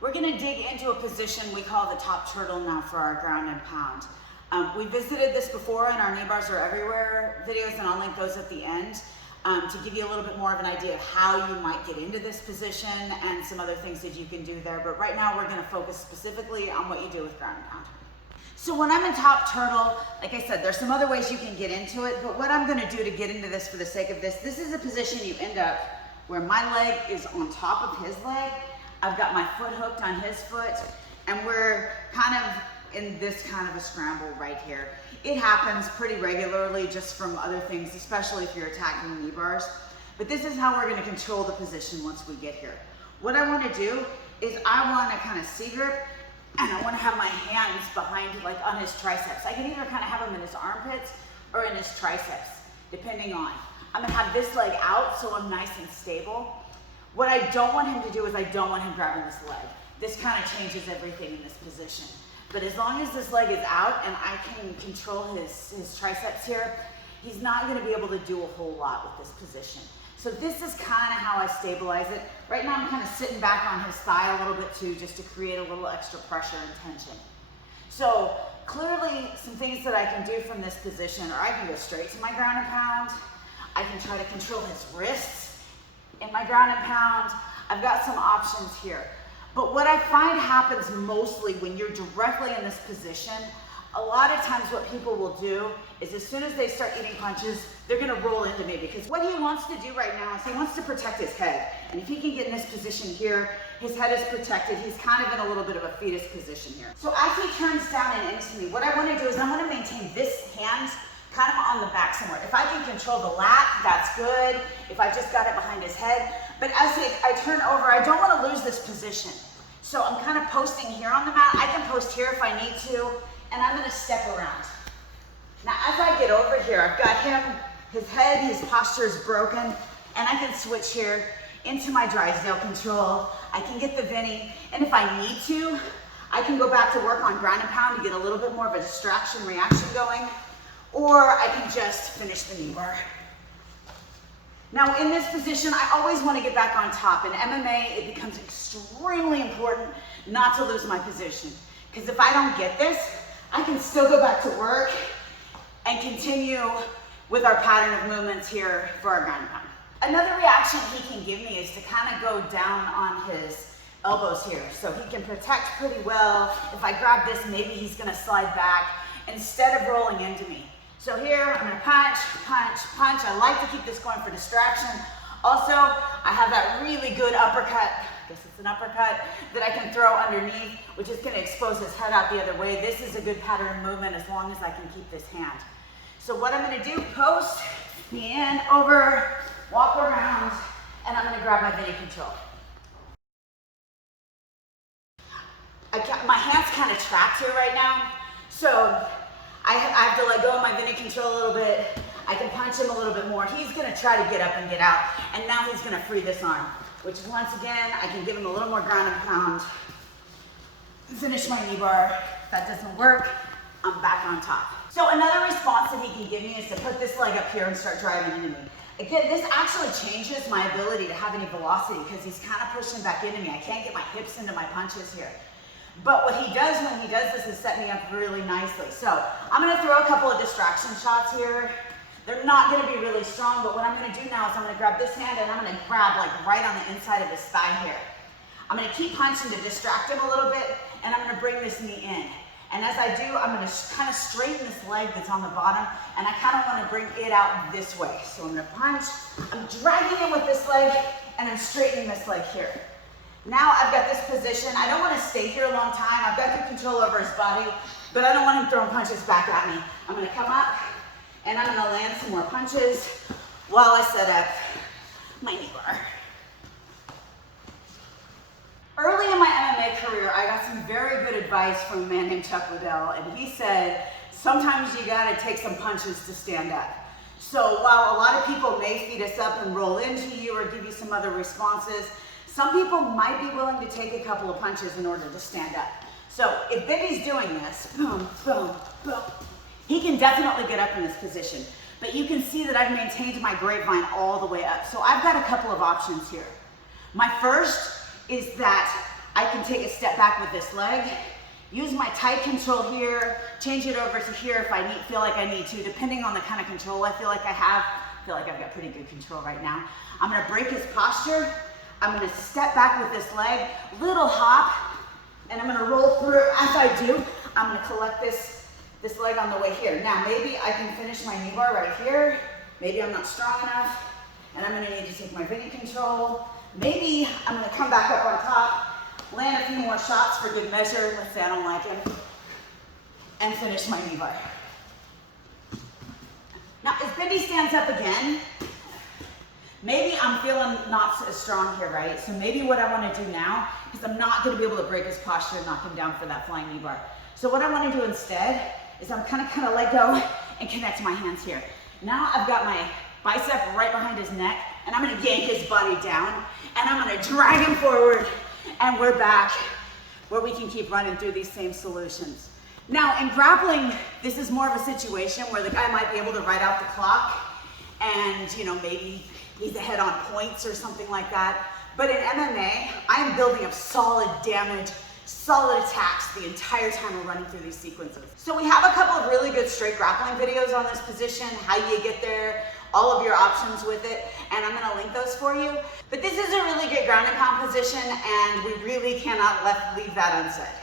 We're gonna dig into a position we call the top turtle now for our ground and pound. We visited this before in our Kneebars Are Everywhere videos, and I'll link those at the end to give you a little bit more of an idea of how you might get into this position and some other things that you can do there. But right now we're gonna focus specifically on what you do with ground and pound. So when I'm in top turtle, like I said, there's some other ways you can get into it, but what I'm gonna do to get into this for the sake of this is a position you end up where my leg is on top of his leg. I've got my foot hooked on his foot, and we're kind of in this kind of a scramble right here. It happens pretty regularly just from other things, especially if you're attacking knee bars. But this is how we're gonna control the position once we get here. What I wanna do is I wanna kind of C-grip, and I wanna have my hands behind, like on his triceps. I can either kind of have them in his armpits or in his triceps, depending on. I'm gonna have this leg out so I'm nice and stable. What I don't want him to do is I don't want him grabbing this leg. This kind of changes everything in this position. But as long as this leg is out and I can control his triceps here, he's not gonna be able to do a whole lot with this position. So this is kind of how I stabilize it. Right now I'm kind of sitting back on his thigh a little bit too, just to create a little extra pressure and tension. So clearly some things that I can do from this position are I can go straight to my ground and pound. I can try to control his wrists in my ground and pound. I've got some options here. But what I find happens mostly when you're directly in this position, a lot of times what people will do is as soon as they start eating punches, they're gonna roll into me, because what he wants to do right now is he wants to protect his head. And if he can get in this position here, his head is protected. He's kind of in a little bit of a fetus position here. So as he turns down and into me, what I wanna do is I wanna maintain this hand kind of on the back somewhere. If I can control the lat, that's good. If I just got it behind his head. But as I turn over, I don't want to lose this position. So I'm kind of posting here on the mat. I can post here if I need to, and I'm gonna step around. Now as I get over here, I've got him, his head, his posture is broken, and I can switch here into my Drysdale control. I can get the Vinny, and if I need to, I can go back to work on ground and pound to get a little bit more of a distraction reaction going. Or I can just finish the knee bar. Now in this position, I always want to get back on top. In MMA, it becomes extremely important not to lose my position. Because if I don't get this, I can still go back to work and continue with our pattern of movements here for our ground and pound. Another reaction he can give me is to kind of go down on his elbows here. So he can protect pretty well. If I grab this, maybe he's going to slide back instead of rolling into me. So here, I'm gonna punch, punch, punch. I like to keep this going for distraction. Also, I have that really good uppercut, I guess it's an uppercut, that I can throw underneath, which is gonna expose his head out the other way. This is a good pattern of movement as long as I can keep this hand. So what I'm gonna do, post, knee in, over, walk around, and I'm gonna grab my Vinny control. My hand's kind of trapped here right now, so I have to let go of my Vinny control a little bit. I can punch him a little bit more. He's gonna try to get up and get out, and now he's gonna free this arm, which once again, I can give him a little more ground and pound, finish my knee bar. If that doesn't work, I'm back on top. So another response that he can give me is to put this leg up here and start driving into me. Again, this actually changes my ability to have any velocity because he's kind of pushing back into me. I can't get my hips into my punches here. But what he does when he does this is set me up really nicely. So I'm gonna throw a couple of distraction shots here. They're not gonna be really strong, but what I'm gonna do now is I'm gonna grab this hand and I'm gonna grab like right on the inside of his thigh here. I'm gonna keep punching to distract him a little bit, and I'm gonna bring this knee in. And as I do, I'm gonna kind of straighten this leg that's on the bottom, and I kind of wanna bring it out this way. So I'm gonna punch, I'm dragging in with this leg, and I'm straightening this leg here. Now I've got this position. I don't want to stay here a long time. I've got good control over his body, but I don't want him throwing punches back at me. I'm going to come up and I'm going to land some more punches while I set up my knee bar. Early in my MMA career, I got some very good advice from a man named Chuck Liddell, and he said, sometimes you got to take some punches to stand up. So while a lot of people may feed us up and roll into you or give you some other responses, some people might be willing to take a couple of punches in order to stand up. So if Bendy's doing this, boom, boom, boom, he can definitely get up in this position. But you can see that I've maintained my grapevine all the way up. So I've got a couple of options here. My first is that I can take a step back with this leg, use my tight control here, change it over to here if I feel like I need to, depending on the kind of control I feel like I have. I feel like I've got pretty good control right now. I'm gonna break his posture. I'm gonna step back with this leg, little hop, and I'm gonna roll through. As I do, I'm gonna collect this leg on the way here. Now, maybe I can finish my knee bar right here. Maybe I'm not strong enough, and I'm gonna need to take my Bendy control. Maybe I'm gonna come back up on top, land a few more shots for good measure. Let's say I don't like him, and finish my knee bar. Now, as Bendy stands up again, maybe I'm feeling not as strong here, right? So maybe what I want to do now, because I'm not going to be able to break his posture and knock him down for that flying knee bar. So what I want to do instead is I'm kind of let go and connect my hands here. Now I've got my bicep right behind his neck, and I'm going to yank his body down, and I'm going to drag him forward, and we're back where we can keep running through these same solutions. Now, in grappling, this is more of a situation where the guy might be able to ride out the clock and, maybe he's ahead on points or something like that. But in MMA, I'm building up solid damage, solid attacks the entire time we're running through these sequences. So we have a couple of really good straight grappling videos on this position, how you get there, all of your options with it, and I'm gonna link those for you. But this is a really good ground and pound position, and we really cannot leave that unsaid.